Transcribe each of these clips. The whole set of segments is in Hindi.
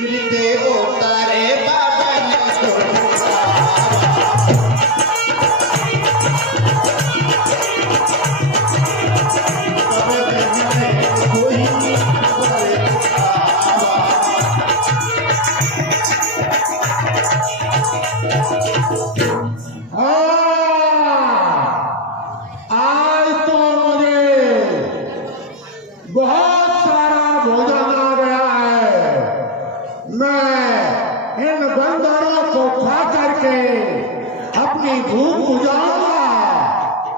गिरते उतारे बाबा ने बहुत सारा भोजन आ गया है। मैं इन बंदरों को खा करके अपनी भूख बुझाऊंगा।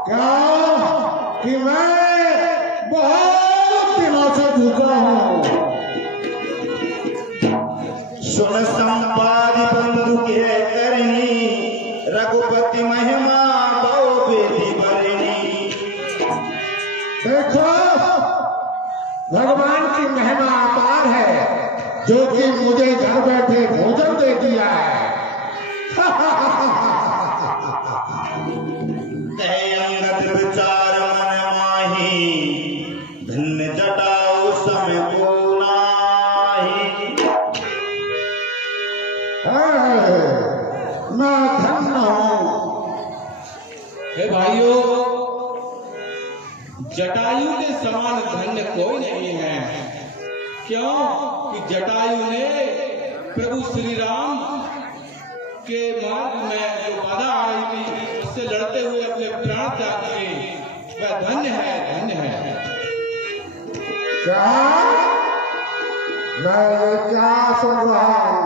क्यों कि मैं बहुत दिनों से भूखा हूँ। सुन संपादि बंधु के करनी रघुपति महिमा बहु बेटी बरनी। देखो भगवान की महिमा अपार है जो कि मुझे घर बैठे भोजन दे दिया है। कहे अंगद विचार मन माही धन्य जटाऊ समय को नाही। मैं धन्य हूँ। हे भाइयों, जटायु के समान धन्य कोई नहीं है। क्यों कि जटायु ने प्रभु श्री राम के मार्ग में जो बाधा आई थी उससे लड़ते हुए अपने प्राण त्याग किए। वह धन्य है, धन्य है। क्या मैं क्या सुन रहा हूँ?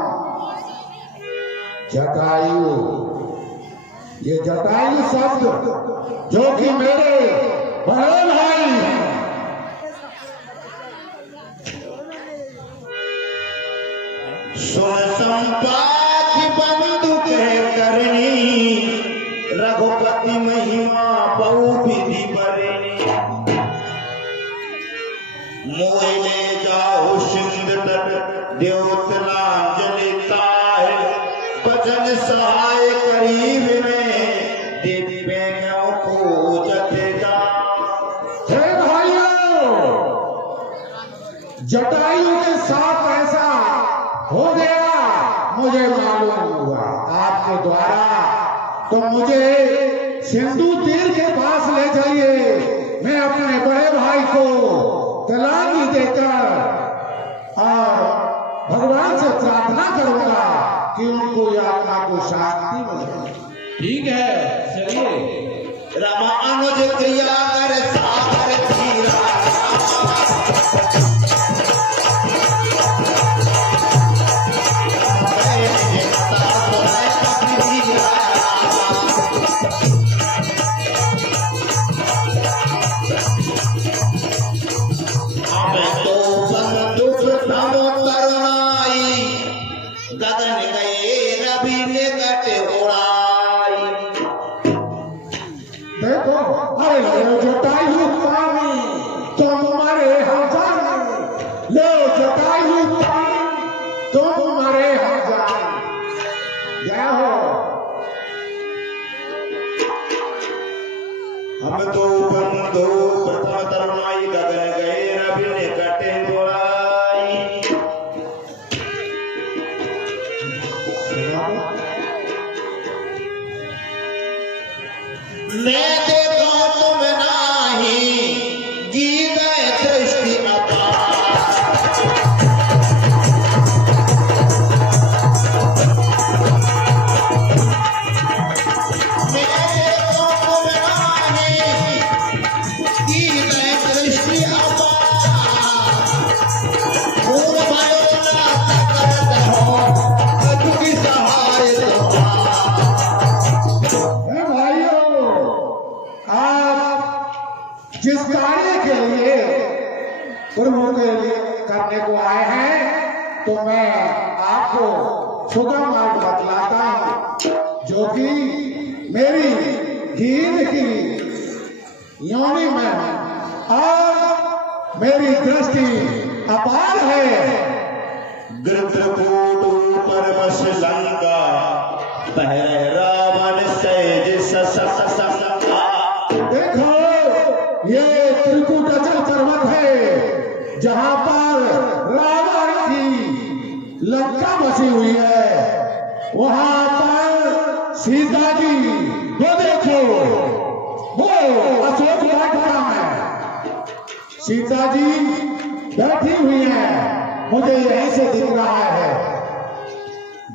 जटायु, ये जटायु शब्द जो कि मेरे बड़े भाई हैं। सुन संपादि बंधु के करनी रघुपति महिमा बहु विधि बरनी। मोह ले जाओ सिंध तट देवतलांजलि ताहे भजन सहाय करीब में दिव्यों को जतेदा। हे भाइयों, जटायु के साथ ऐसा हो गया मुझे मालूम हुआ आपके द्वारा। तो मुझे सिंधु तीर के पास ले जाइए। मैं अपने बड़े भाई को तिलांगी देकर और भगवान से प्रार्थना करूंगा कि उनको ये आत्मा को शांति मिले। ठीक है, चलिए। रामानुज क्रिया कर सागर धीरा। गगन गए रवि निकट उड़ाई। देखो अरे जटायु पानी तुम मरे हजार, ले जटायु पानी तुम मरे हजार। क्या हो हम तो बंधु प्रथम तरुणाई गगन गए रवि निकट उड़ाई। मैं देखो तुम नाही गीत दृष्टि अपार। मैं देखो तुम नाही गीत दृष्टि अपार। भूल भयो ना सकत हो अति सहाय जिस कार्य के लिए प्रभु के लिए करने को आए हैं तो मैं आपको सुगम मार्ग बतलाता हूँ जो कि मेरी हीन की योनि में और मेरी दृष्टि अपार है। गृत्रकूट परमश लंका पहरे रावण सहज ससंगा। देखो ये त्रिकूट अचल पर्वत है जहाँ पर रावण की लंका बसी हुई है, वहां पर सीता जी वो देखो, वो अशोक वाटिका में सीता जी बैठी हुई है, मुझे यहीं से दिख रहा है।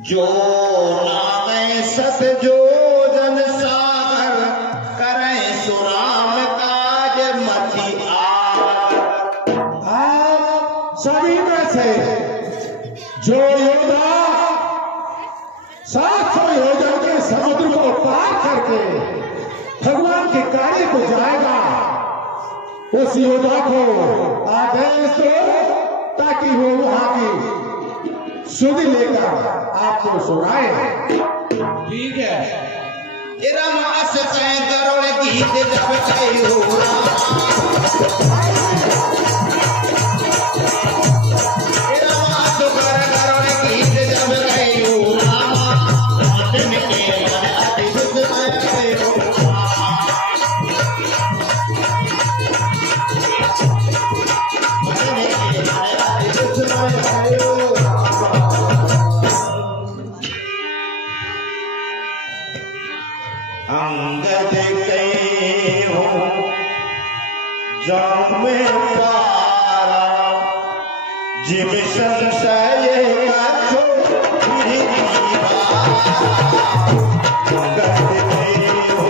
जो नामे सत जो जन सागर करें सुराम काज मति आप सभी में से जो योद्धा 700 योजन के समुद्र को पार करके भगवान के कार्य को जाएगा, उस योद्धा को आदेश दो ताकि वो वहां की सुध लेकर आपको सुनाए। ठीक है। रमास कह करोड़ गीत जब कहो रमास कर करोड़ गीत जब कहो रामा में के मन अति सुध में कहो मन के मन अति सुध में कहो। अंगद कहे हो जाम में पारा जिम संशय का अंगद कहे हो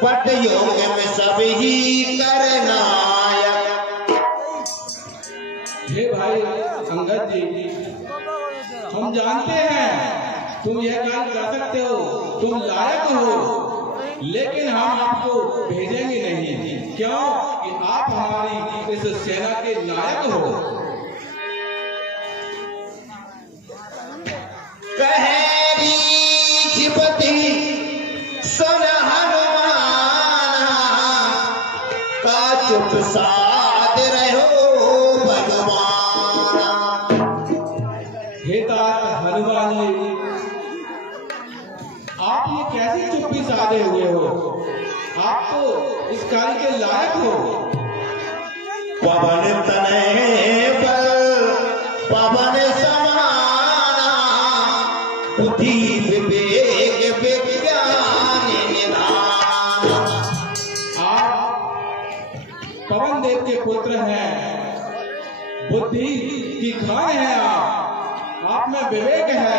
पट योग में सब ही करनायक। हे भाई अंगद जी, हम जानते हैं तुम यह कार्य कर सकते हो, तुम लायक हो, लेकिन हम आपको भेजेंगे नहीं। क्यों कि आप हमारी इस सेना के नायक हो। कहेरी खिपति सुन चुप साध रहो भगवान। हे तात हनुमान जी, आप ये कैसी चुप्पी साधे हुए हो? आप तो इस कार्य के लायक हो। पवन तनय बल पवन समाना बुद्धि विवेक विज्ञान निधान। पवन देव के पुत्र हैं, बुद्धि की खान है आप में विवेक है,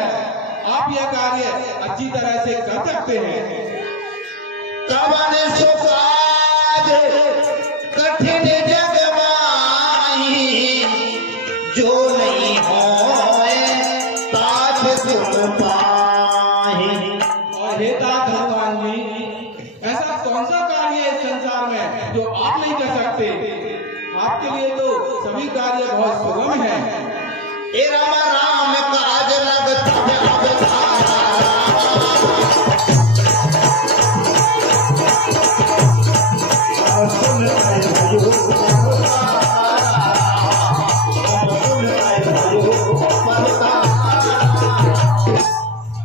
आप यह कार्य अच्छी तरह से कर सकते हैं। कवन सुकाज कठिन जग माही जो नहीं होए तात तुम पाही। और हे तात हनुमान जी, ऐसा कौन सा कार्य है इस संसार में जो आप नहीं कर सकते? आपके लिए तो सभी कार्य बहुत सुगम है। राम राम काज लगत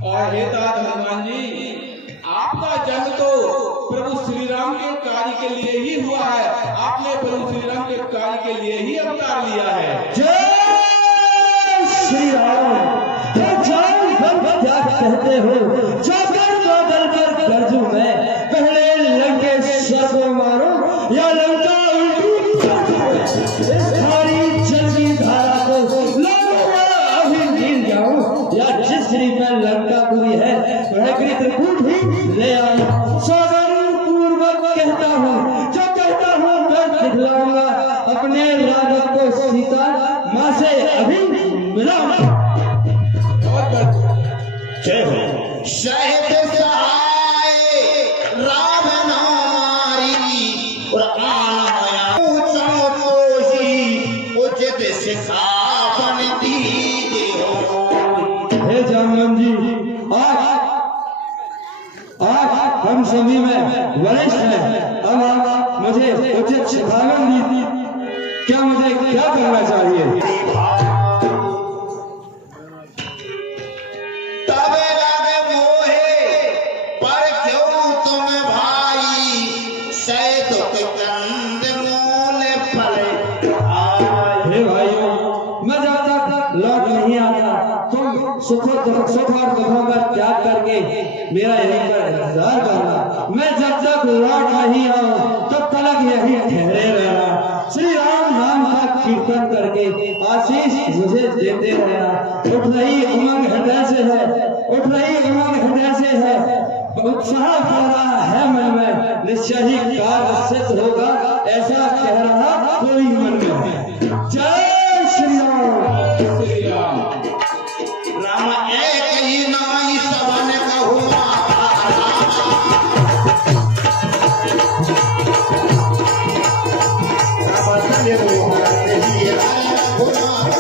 और हे तात हनुमान जी, आपका जन्म तो प्रभु श्री राम के कार्य के लिए ही हुआ है। आपने प्रभु श्री राम के कार्य के लिए ही अवतार लिया है। जय श्री राम। क्या कहते हो? जाकर बादल पर गरजू मैं, पहले लंकेश्वर को मारो या लंका उल्टी कर दो। इस थारी जल धारा को लाऊंगा अभी गिर जाऊं, या जिस में लंका पूरी है वह त्रिकूट ही ले आऊं। सागर पूर्वक कहता हूँ, जो कहता हूँ मैं दिखलाऊंगा अपने राघव को सीता माँ से अभी मिलाऊंगा। जय हो। शहद सहाय राम नामारी और आया ऊंचा तोही उचित सिखावन दीजे हो। हे जामवन जी, आज हम सभी में वरिष्ठ हैं, अब आप मुझे उचित सिखावन दीजिए। क्या मुझे क्या करना चाहिए? सुख और दुखों का त्याग करके मेरा यहीं पर इंतजार करना। मैं जब तक लौट नहीं आऊं तब तक यहीं ठहरे रहना। श्री राम नाम का कीर्तन करके आशीष मुझे देते रहना। उठ रही उमंग हृदय से है, उठ रही उमंग हृदय से है, उत्साह पड़ रहा है मन में, निश्चय ही कार्य सिद्ध होगा ऐसा कह रहा कोई मन में है। जय श्री राम। श्री राम। राम एक ही नाई सबन कहुआ राम सने मोहन ही रघुनाथ।